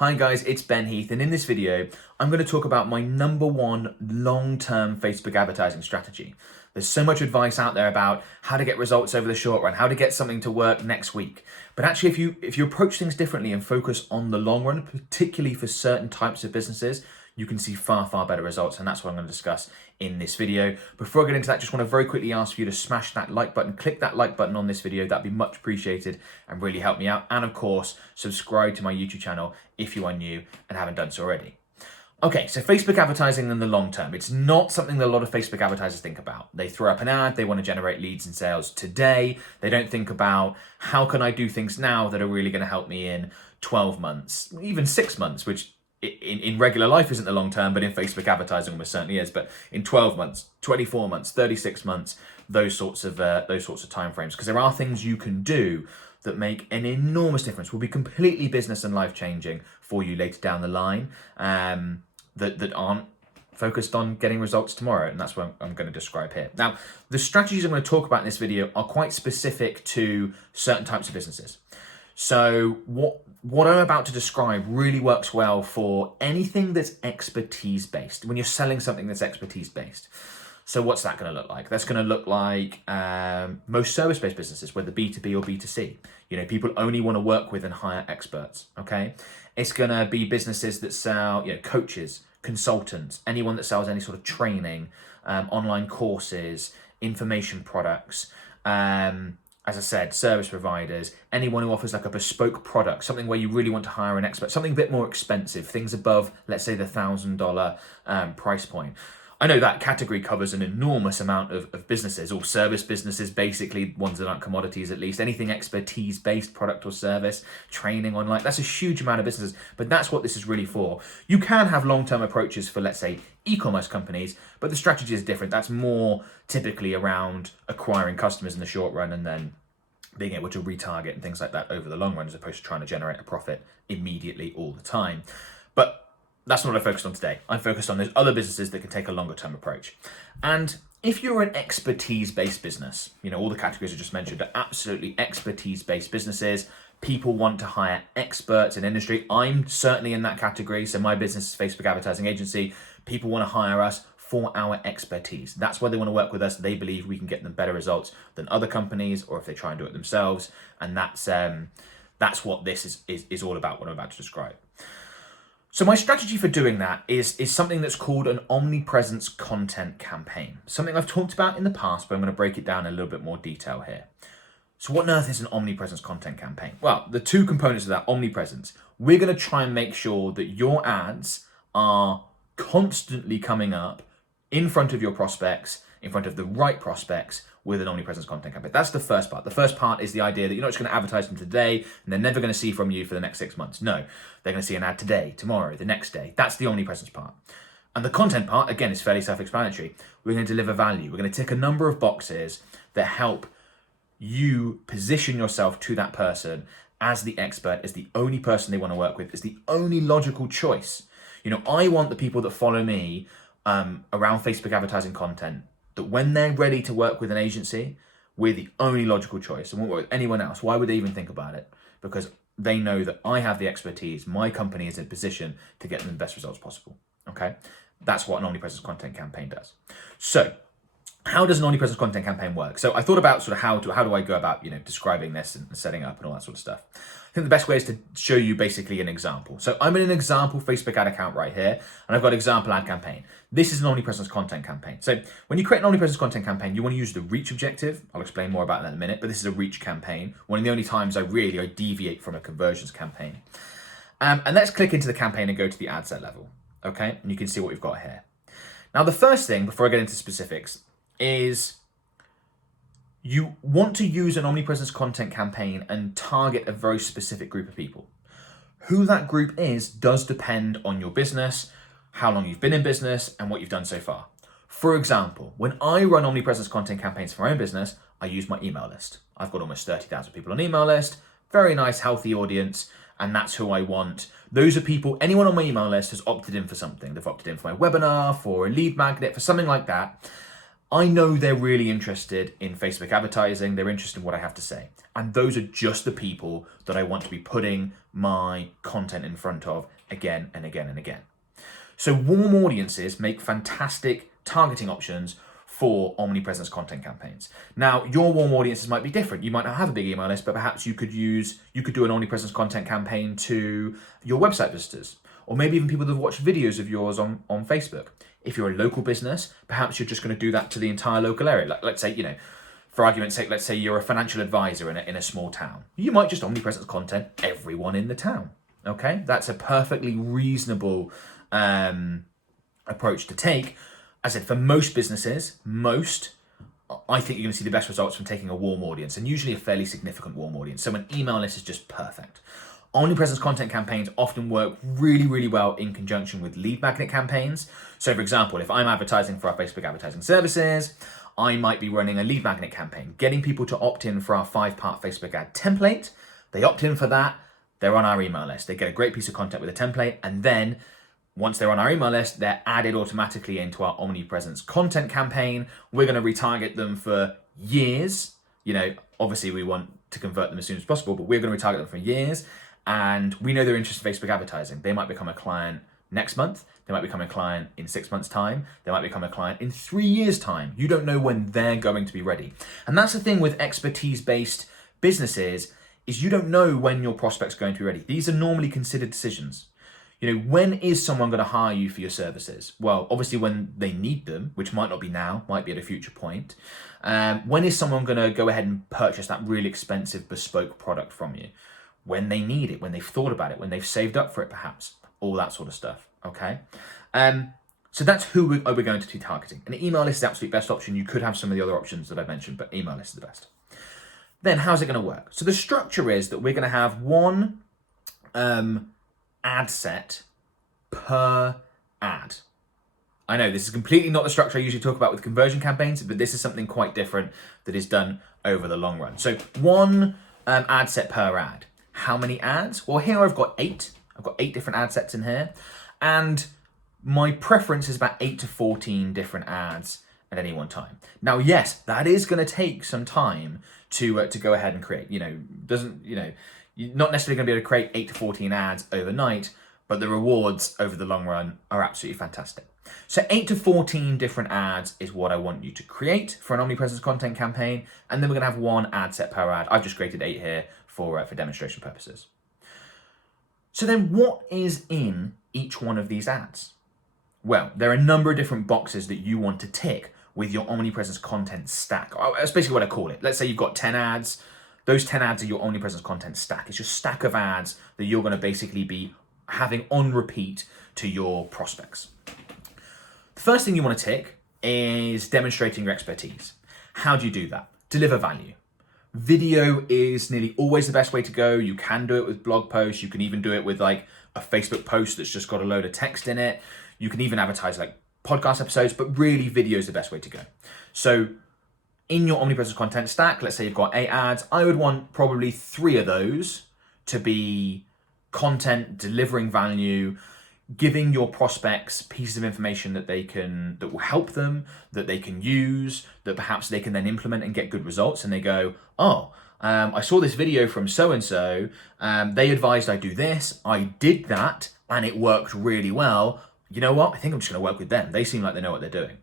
Hi guys, it's Ben Heath, and in this video, I'm going to talk about my number one long-term Facebook advertising strategy. There's so much advice out there about how to get results over the short run, how to get something to work next week. But actually, if you approach things differently and focus on the long run, particularly for certain types of businesses, you can see far, far better results, and that's what I'm going to discuss in this video. Before I get into that, just want to very quickly ask you to smash that like button, click that like button on this video. That'd be much appreciated and really help me out. And of course, subscribe to my YouTube channel if you are new and haven't done so already. Okay, so Facebook advertising in the long term, it's not something that a lot of Facebook advertisers think about. They throw up an ad, they want to generate leads and sales today. They don't think about how can I do things now that are really going to help me in 12 months, even 6 months, which in regular life isn't the long term, but in Facebook advertising almost certainly is. But in 12 months, 24 months, 36 months, those sorts of timeframes, because there are things you can do that make an enormous difference, will be completely business and life changing for you later down the line, that aren't focused on getting results tomorrow. And that's what I'm going to describe here. Now, the strategies I'm going to talk about in this video are quite specific to certain types of businesses. So what I'm about to describe really works well for anything that's expertise based, when you're selling something that's expertise based. So what's that going to look like? That's going to look like most service-based businesses, whether B2B or B2C. You know, people only want to work with and hire experts, okay? It's going to be businesses that sell, coaches, consultants, anyone that sells any sort of training, online courses, information products, as I said, service providers, anyone who offers like a bespoke product, something where you really want to hire an expert, something a bit more expensive, things above, let's say, the $1,000 price point. I know that category covers an enormous amount of businesses, all service businesses, basically ones that aren't commodities at least, anything expertise-based product or service, training online, that's a huge amount of businesses, but that's what this is really for. You can have long-term approaches for, let's say, e-commerce companies, but the strategy is different. That's more typically around acquiring customers in the short run and then being able to retarget and things like that over the long run, as opposed to trying to generate a profit immediately all the time. But that's not what I focused on today. I'm focused on those other businesses that can take a longer term approach. And if you're an expertise-based business, all the categories I just mentioned are absolutely expertise-based businesses. People want to hire experts in industry. I'm certainly in that category. So my business is Facebook advertising agency. People want to hire us for our expertise. That's why they want to work with us. They believe we can get them better results than other companies, or if they try and do it themselves. And that's what this is all about, what I'm about to describe. So my strategy for doing that is something that's called an omnipresence content campaign. Something I've talked about in the past, but I'm going to break it down in a little bit more detail here. So what on earth is an omnipresence content campaign? Well, the two components of that omnipresence, we're going to try and make sure that your ads are constantly coming up in front of your prospects, in front of the right prospects, with an omnipresence content campaign. That's the first part. The first part is the idea that you're not just going to advertise them today and they're never going to see from you for the next 6 months. No, they're going to see an ad today, tomorrow, the next day. That's the omnipresence part. And the content part, again, is fairly self-explanatory. We're going to deliver value. We're going to tick a number of boxes that help you position yourself to that person as the expert, as the only person they want to work with, as the only logical choice. I want the people that follow me around Facebook advertising content, that when they're ready to work with an agency, we're the only logical choice and won't work with anyone else. Why would they even think about it? Because they know that I have the expertise, my company is in position to get them the best results possible. Okay, that's what an omnipresence content campaign does. So how does an omnipresence content campaign work? So I thought about sort of how do I go about describing this and setting up and all that sort of stuff. I think the best way is to show you basically an example. So I'm in an example Facebook ad account right here, and I've got example ad campaign. This is an omnipresence content campaign. So when you create an omnipresence content campaign, you want to use the reach objective. I'll explain more about that in a minute, but this is a reach campaign. One of the only times I deviate from a conversions campaign. And let's click into the campaign and go to the ad set level. Okay, and you can see what we've got here. Now the first thing, before I get into specifics, is you want to use an omnipresence content campaign and target a very specific group of people. Who that group is does depend on your business, how long you've been in business, and what you've done so far. For example, when I run omnipresence content campaigns for my own business, I use my email list. I've got almost 30,000 people on email list, very nice, healthy audience, and that's who I want. Those are people, anyone on my email list has opted in for something. They've opted in for my webinar, for a lead magnet, for something like that. I know they're really interested in Facebook advertising. They're interested in what I have to say. And those are just the people that I want to be putting my content in front of again and again and again. So warm audiences make fantastic targeting options for omnipresence content campaigns. Now, your warm audiences might be different. You might not have a big email list, but perhaps you could do an omnipresence content campaign to your website visitors, or maybe even people that have watched videos of yours on Facebook. If you're a local business, perhaps you're just going to do that to the entire local area. Like, let's say, for argument's sake, let's say you're a financial advisor in a small town. You might just omnipresence content everyone in the town. Okay, that's a perfectly reasonable approach to take. As I said, for most businesses, I think you're going to see the best results from taking a warm audience, and usually a fairly significant warm audience. So an email list is just perfect. Omnipresence content campaigns often work really, really well in conjunction with lead magnet campaigns. So for example, if I'm advertising for our Facebook advertising services, I might be running a lead magnet campaign, getting people to opt in for our 5-part Facebook ad template. They opt in for that, they're on our email list. They get a great piece of content with a template, and then once they're on our email list, they're added automatically into our omnipresence content campaign. We're going to retarget them for years. Obviously we want to convert them as soon as possible, but we're going to retarget them for years. And we know they're interested in Facebook advertising. They might become a client next month. They might become a client in 6 months' time. They might become a client in 3 years' time. You don't know when they're going to be ready. And that's the thing with expertise-based businesses, is you don't know when your prospect's going to be ready. These are normally considered decisions. When is someone going to hire you for your services? Well, obviously when they need them, which might not be now, might be at a future point. When is someone going to go ahead and purchase that really expensive bespoke product from you? When they need it, when they've thought about it, when they've saved up for it perhaps, all that sort of stuff, okay? So that's who we're going to be targeting. An email list is the absolute best option. You could have some of the other options that I've mentioned, but email list is the best. Then how's it going to work? So the structure is that we're going to have one ad set per ad. I know this is completely not the structure I usually talk about with conversion campaigns, but this is something quite different that is done over the long run. So one ad set per ad. How many ads? Well, here I've got 8. I've got 8 different ad sets in here. And my preference is about 8 to 14 different ads at any one time. Now, yes, that is going to take some time to go ahead and create. You're not necessarily going to be able to create 8 to 14 ads overnight, but the rewards over the long run are absolutely fantastic. So 8 to 14 different ads is what I want you to create for an omnipresence content campaign. And then we're going to have one ad set per ad. I've just created 8 here for demonstration purposes. So then what is in each one of these ads? Well, there are a number of different boxes that you want to tick with your omnipresence content stack. That's basically what I call it. Let's say you've got 10 ads. Those 10 ads are your omnipresence content stack. It's your stack of ads that you're going to basically be having on repeat to your prospects. The first thing you want to tick is demonstrating your expertise. How do you do that? Deliver value. Video is nearly always the best way to go. You can do it with blog posts. You can even do it with like a Facebook post that's just got a load of text in it. You can even advertise like podcast episodes, but really video is the best way to go. So in your omnipresence content stack, let's say you've got 8 ads, I would want probably 3 of those to be content delivering value, giving your prospects pieces of information that will help them, that they can use, that perhaps they can then implement and get good results. And they go, I saw this video from so-and-so. They advised I do this. I did that and it worked really well. You know what? I think I'm just going to work with them. They seem like they know what they're doing.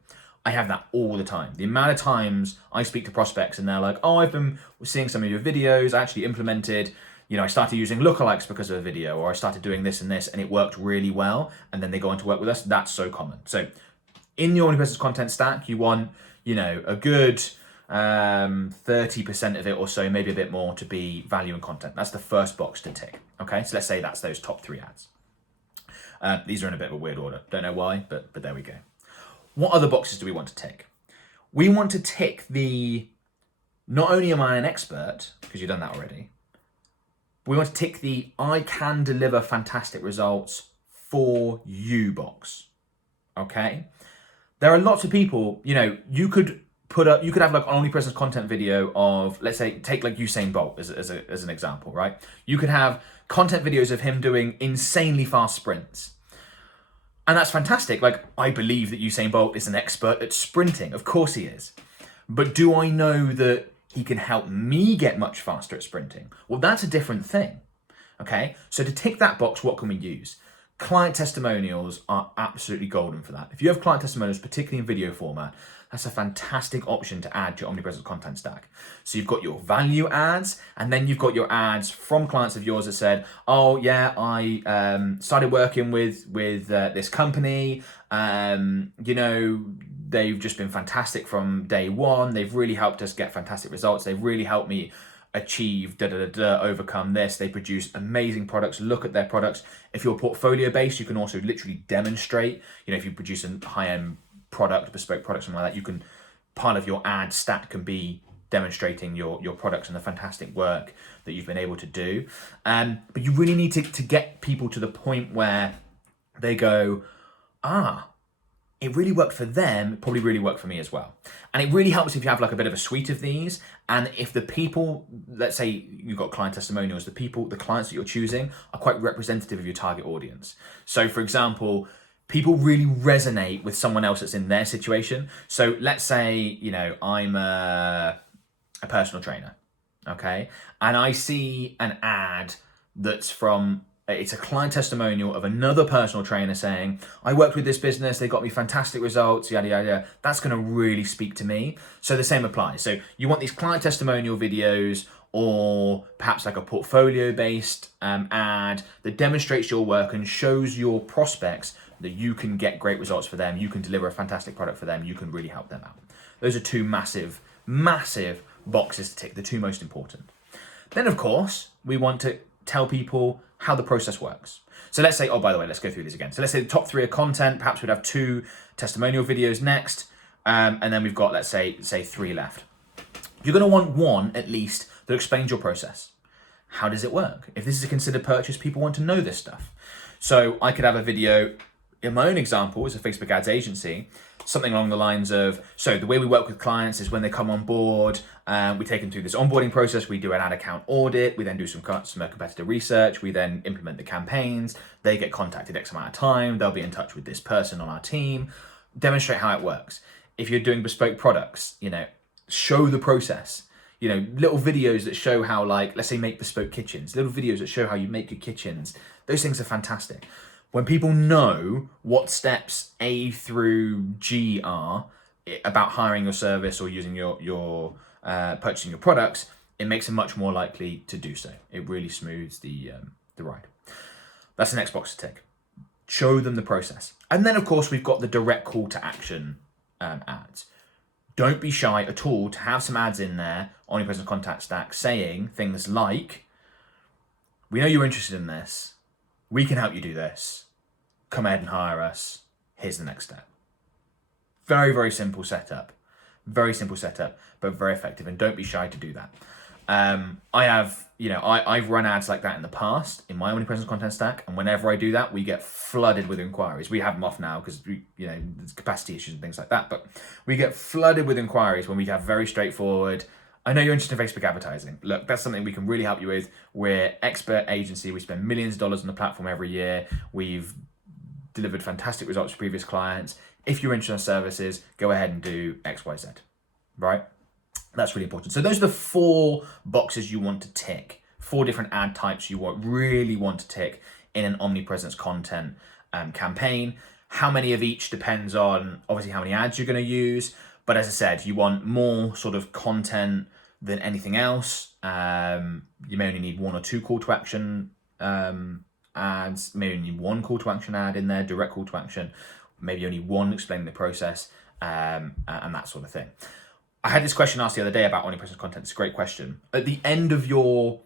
I have that all the time. The amount of times I speak to prospects and they're like, I've been seeing some of your videos. I actually implemented, I started using lookalikes because of a video, or I started doing this and this and it worked really well. And then they go on to work with us. That's so common. So in your omnipresence content stack, you want, a good 30% of it or so, maybe a bit more, to be value and content. That's the first box to tick. Okay. So let's say that's those top 3 ads. These are in a bit of a weird order. Don't know why, but there we go. What other boxes do we want to tick? We want to tick not only am I an expert, because you've done that already, we want to tick the I can deliver fantastic results for you box. Okay? There are lots of people, you could have like an omnipresence content video of, let's say, take like Usain Bolt as an example, right? You could have content videos of him doing insanely fast sprints. And that's fantastic. Like, I believe that Usain Bolt is an expert at sprinting. Of course he is. But do I know that he can help me get much faster at sprinting? Well, that's a different thing. Okay, so to tick that box, what can we use? Client testimonials are absolutely golden for that. If you have client testimonials, particularly in video format, that's a fantastic option to add to your omnipresence content stack. So you've got your value ads, and then you've got your ads from clients of yours that said, oh yeah, I started working with this company, you know, they've just been fantastic from day one. They've really helped us get fantastic results. They've really helped me achieve overcome this. They produce amazing products. Look at their products. If you're portfolio based, you can also literally demonstrate, you know, if you produce a high-end product, bespoke product, something like that, you can, part of your ad stack can be demonstrating your products and the fantastic work that you've been able to do. But you really need to get people to the point where they go, it really worked for them, it probably really worked for me as well. And it really helps if you have like a bit of a suite of these. And if the people, let's say you've got client testimonials, the clients that you're choosing are quite representative of your target audience. So for example, people really resonate with someone else that's in their situation. So let's say, you know, I'm a personal trainer, okay? And I see an ad that's it's a client testimonial of another personal trainer saying, I worked with this business, they got me fantastic results, yada, yada, yada. That's gonna really speak to me. So the same applies. So you want these client testimonial videos, or perhaps like a portfolio-based ad that demonstrates your work and shows your prospects that you can get great results for them, you can deliver a fantastic product for them, you can really help them out. Those are two massive, massive boxes to tick, the two most important. Then of course, we want to tell people how the process works. So let's say, oh, by the way, let's go through these again. So let's say the top 3 are content, perhaps we'd have 2 testimonial videos next, and then we've got, let's say 3 left. You're gonna want one, at least, that explains your process. How does it work? If this is a considered purchase, people want to know this stuff. So I could have a video, in my own example, as a Facebook ads agency, something along the lines of, so the way we work with clients is when they come on board, we take them through this onboarding process, we do an ad account audit, we then do some customer competitor research, we then implement the campaigns, they get contacted X amount of time, they'll be in touch with this person on our team, demonstrate how it works. If you're doing bespoke products, you know, show the process. You know, little videos that show how, like, let's say make bespoke kitchens, little videos that show how you make your kitchens. Those things are fantastic. When people know what steps A through G are about hiring your service or using your purchasing your products, it makes them much more likely to do so. It really smooths the ride. That's the next box to tick. Show them the process. And then of course we've got the direct call to action ads. Don't be shy at all to have some ads in there on your presence contact stack saying things like, we know you're interested in this. We can help you do this. Come ahead and hire us. Here's the next step. Very, very simple setup. Very simple setup, but very effective. And don't be shy to do that. I've run ads like that in the past in my omnipresence content stack. And whenever I do that, we get flooded with inquiries. We have them off now because there's capacity issues and things like that. But we get flooded with inquiries when we have very straightforward, I know you're interested in Facebook advertising. Look, that's something we can really help you with. We're expert agency. We spend millions of dollars on the platform every year. We've delivered fantastic results for previous clients. If you're interested in services, go ahead and do X, Y, Z, right? That's really important. So those are the 4 boxes you want to tick, 4 different ad types you really want to tick in an omnipresence content campaign. How many of each depends on obviously how many ads you're going to use. But as I said, you want more sort of content than anything else. You may only need 1 or 2 call to action ads, maybe only 1 call to action ad in there, direct call to action, maybe only 1 explaining the process, and that sort of thing. I had this question asked the other day about omnipresence content. It's a great question. At the end of your,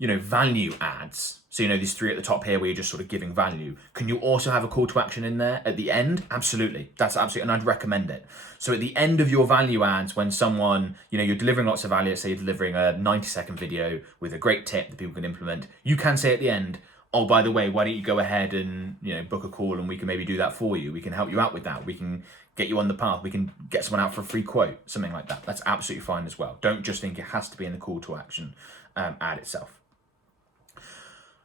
value ads, so these 3 at the top here where you're just sort of giving value, can you also have a call to action in there at the end? Absolutely. That's absolutely, and I'd recommend it. So at the end of your value ads, when someone, you're delivering lots of value, let's say you're delivering a 90-second video with a great tip that people can implement, you can say at the end, oh, by the way, why don't you go ahead and, book a call and we can maybe do that for you. We can help you out with that. We can get you on the path. We can get someone out for a free quote, something like that. That's absolutely fine as well. Don't just think it has to be in the call to action ad itself.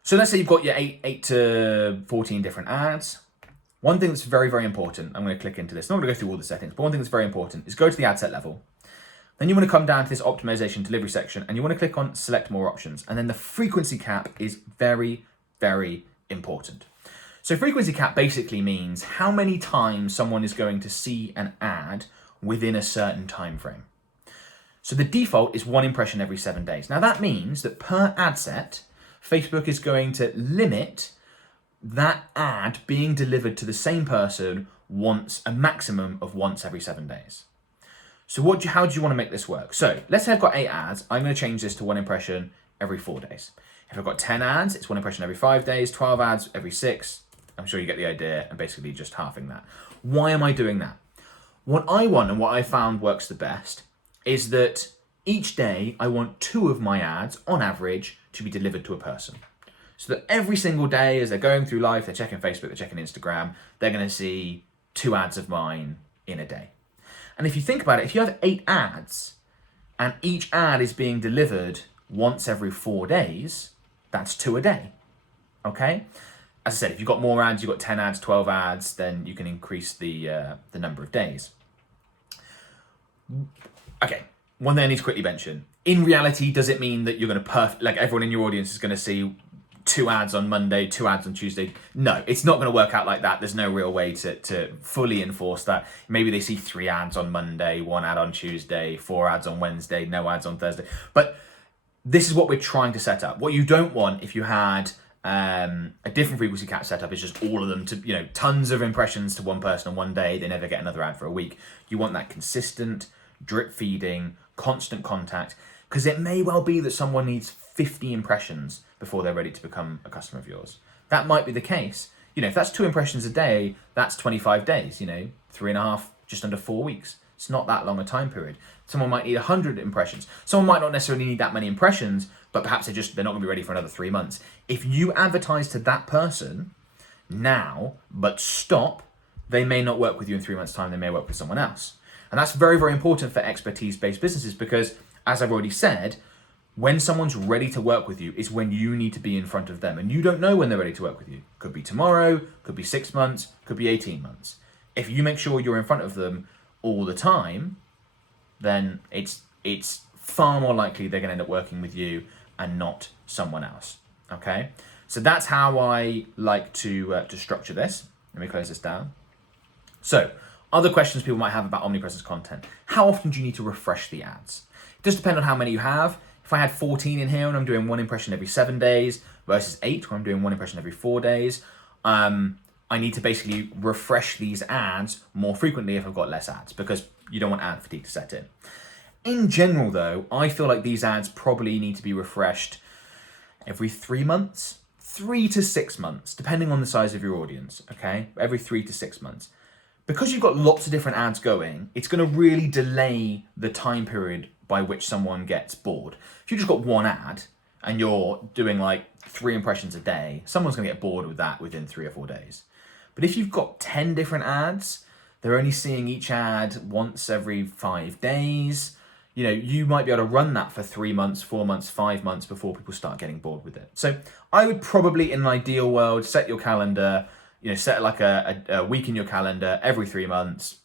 So let's say you've got your 8 to 14 different ads. One thing that's very, very important, I'm going to click into this. I'm not going to go through all the settings, but one thing that's very important is go to the ad set level. Then you want to come down to this optimization delivery section and you want to click on select more options. And then the frequency cap is very, very important. So frequency cap basically means how many times someone is going to see an ad within a certain time frame. So the default is 1 impression every 7 days. Now that means that per ad set, Facebook is going to limit that ad being delivered to the same person once, a maximum of once every 7 days. So how do you want to make this work? So let's say I've got 8 ads. I'm going to change this to 1 impression every 4 days. If I've got 10 ads, it's 1 impression every 5 days, 12 ads every 6. I'm sure you get the idea, and basically just halving that. Why am I doing that? What I want and what I found works the best is that each day I want 2 of my ads on average to be delivered to a person. So that every single day as they're going through life, they're checking Facebook, they're checking Instagram, they're going to see 2 ads of mine in a day. And if you think about it, if you have 8 ads and each ad is being delivered once every 4 days, that's 2 a day, okay? As I said, if you've got more ads, you've got 10 ads, 12 ads, then you can increase the number of days. Okay, one thing I need to quickly mention. In reality, does it mean that you're going to like everyone in your audience is going to see 2 ads on Monday, 2 ads on Tuesday? No, it's not going to work out like that. There's no real way to fully enforce that. Maybe they see 3 ads on Monday, 1 ad on Tuesday, 4 ads on Wednesday, no ads on Thursday. But this is what we're trying to set up. What you don't want if you had a different frequency cap setup is just all of them to, tons of impressions to one person on one day. They never get another ad for a week. You want that consistent drip feeding, constant contact, because it may well be that someone needs 50 impressions before they're ready to become a customer of yours. That might be the case. If that's 2 impressions a day, that's 25 days, 3.5, just under 4 weeks. It's not that long a time period. Someone might need 100 impressions. Someone might not necessarily need that many impressions, but perhaps they're not going to be ready for another 3 months. If you advertise to that person now, but stop, they may not work with you in 3 months' time. They may work with someone else. And that's very, very important for expertise-based businesses because, as I've already said, when someone's ready to work with you is when you need to be in front of them. And you don't know when they're ready to work with you. Could be tomorrow, could be 6 months, could be 18 months. If you make sure you're in front of them all the time, then it's far more likely they're going to end up working with you and not someone else. Okay? So that's how I like to structure this. Let me close this down. So, other questions people might have about omnipresence content. How often do you need to refresh the ads? It does depend on how many you have. If I had 14 in here and I'm doing 1 impression every 7 days versus 8 where I'm doing 1 impression every 4 days, I need to basically refresh these ads more frequently if I've got less ads because you don't want ad fatigue to set in. In general though, I feel like these ads probably need to be refreshed every 3 months, 3 to 6 months, depending on the size of your audience, okay? Every 3 to 6 months. Because you've got lots of different ads going, it's going to really delay the time period by which someone gets bored. If you've just got 1 ad and you're doing like 3 impressions a day, someone's going to get bored with that within 3 or 4 days. But if you've got 10 different ads, they're only seeing each ad once every 5 days. You might be able to run that for 3 months, 4 months, 5 months before people start getting bored with it. So I would probably, in an ideal world, set your calendar, set like a week in your calendar every 3 months,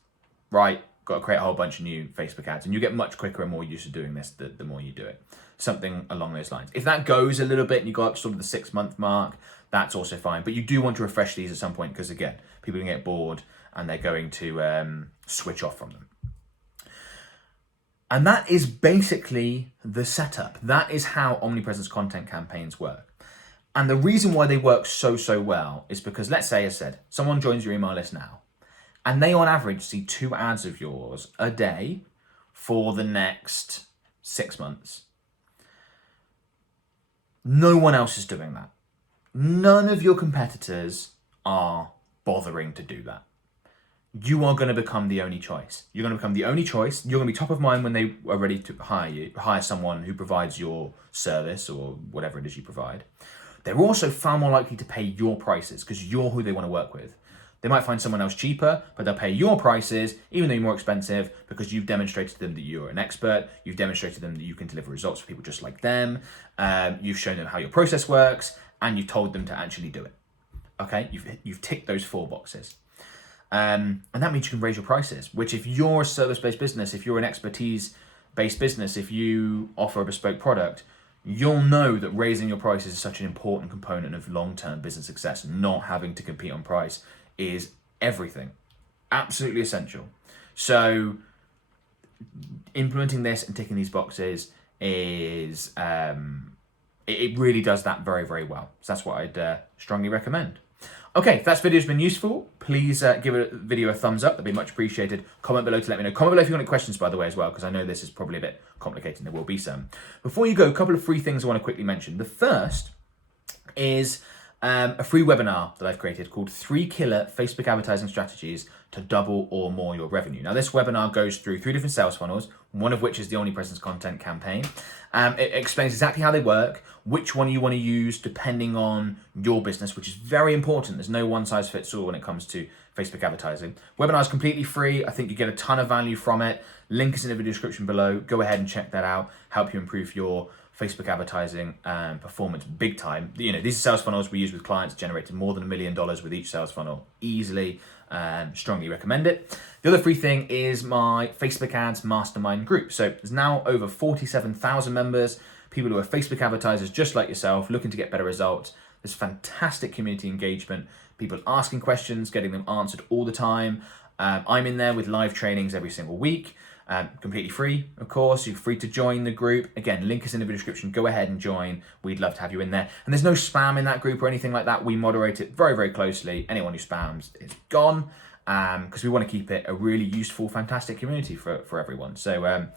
right? Got to create a whole bunch of new Facebook ads. And you get much quicker and more used to doing this the more you do it. Something along those lines. If that goes a little bit and you got up to sort of the 6 month mark, that's also fine. But you do want to refresh these at some point because, again, people are going to get bored and they're going to switch off from them. And that is basically the setup. That is how omnipresence content campaigns work. And the reason why they work so well is because, let's say, as I said, someone joins your email list now, and they on average see 2 ads of yours a day for the next 6 months. No one else is doing that. None of your competitors are bothering to do that. You are going to become the only choice. You're going to become the only choice. You're going to be top of mind when they are ready to hire someone who provides your service or whatever it is you provide. They're also far more likely to pay your prices because you're who they want to work with. They might find someone else cheaper, but they'll pay your prices, even though you're more expensive, because you've demonstrated to them that you're an expert. You've demonstrated to them that you can deliver results for people just like them. You've shown them how your process works, and you've told them to actually do it. Okay, you've ticked those 4 boxes. And that means you can raise your prices, which if you're a service-based business, if you're an expertise-based business, if you offer a bespoke product, you'll know that raising your prices is such an important component of long-term business success. Not having to compete on price is everything. Absolutely essential. So implementing this and ticking these boxes is, it really does that very, very well. So that's what I'd strongly recommend. Okay, if this video's been useful, please give a video a thumbs up. That'd be much appreciated. Comment below to let me know. Comment below if you've got any questions, by the way, as well, because I know this is probably a bit complicated. There will be some. Before you go, a couple of free things I want to quickly mention. The first is a free webinar that I've created called 3 Killer Facebook Advertising Strategies to Double or More Your Revenue. Now, this webinar goes through 3 different sales funnels, one of which is the Omnipresence content campaign. It explains exactly how they work, which one you want to use depending on your business, which is very important. There's no one size fits all when it comes to Facebook advertising. Webinar is completely free. I think you get a ton of value from it. Link is in the video description below. Go ahead and check that out. Help you improve your Facebook advertising performance big time. You know, these are sales funnels we use with clients, generated more than $1 million with each sales funnel easily. Strongly recommend it. The other free thing is my Facebook ads mastermind group. So there's now over 47,000 members, people who are Facebook advertisers just like yourself, looking to get better results. There's fantastic community engagement, people asking questions, getting them answered all the time. I'm in there with live trainings every single week. Completely free, of course. You're free to join the group. Again, link is in the video description. Go ahead and join. We'd love to have you in there. And there's no spam in that group or anything like that. We moderate it very, very closely. Anyone who spams is gone, because we want to keep it a really useful, fantastic community for everyone. So if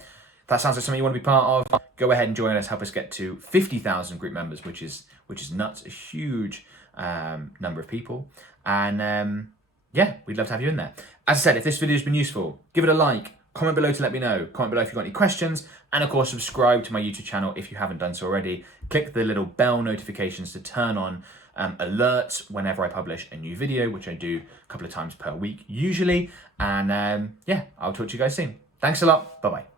that sounds like something you want to be part of, go ahead and join us. Help us get to 50,000 group members, which is nuts. A huge number of people. And yeah, we'd love to have you in there. As I said, if this video has been useful, give it a like. Comment below to let me know. Comment below if you've got any questions. And of course, subscribe to my YouTube channel if you haven't done so already. Click the little bell notifications to turn on alerts whenever I publish a new video, which I do a couple of times per week usually. And yeah, I'll talk to you guys soon. Thanks a lot. Bye-bye.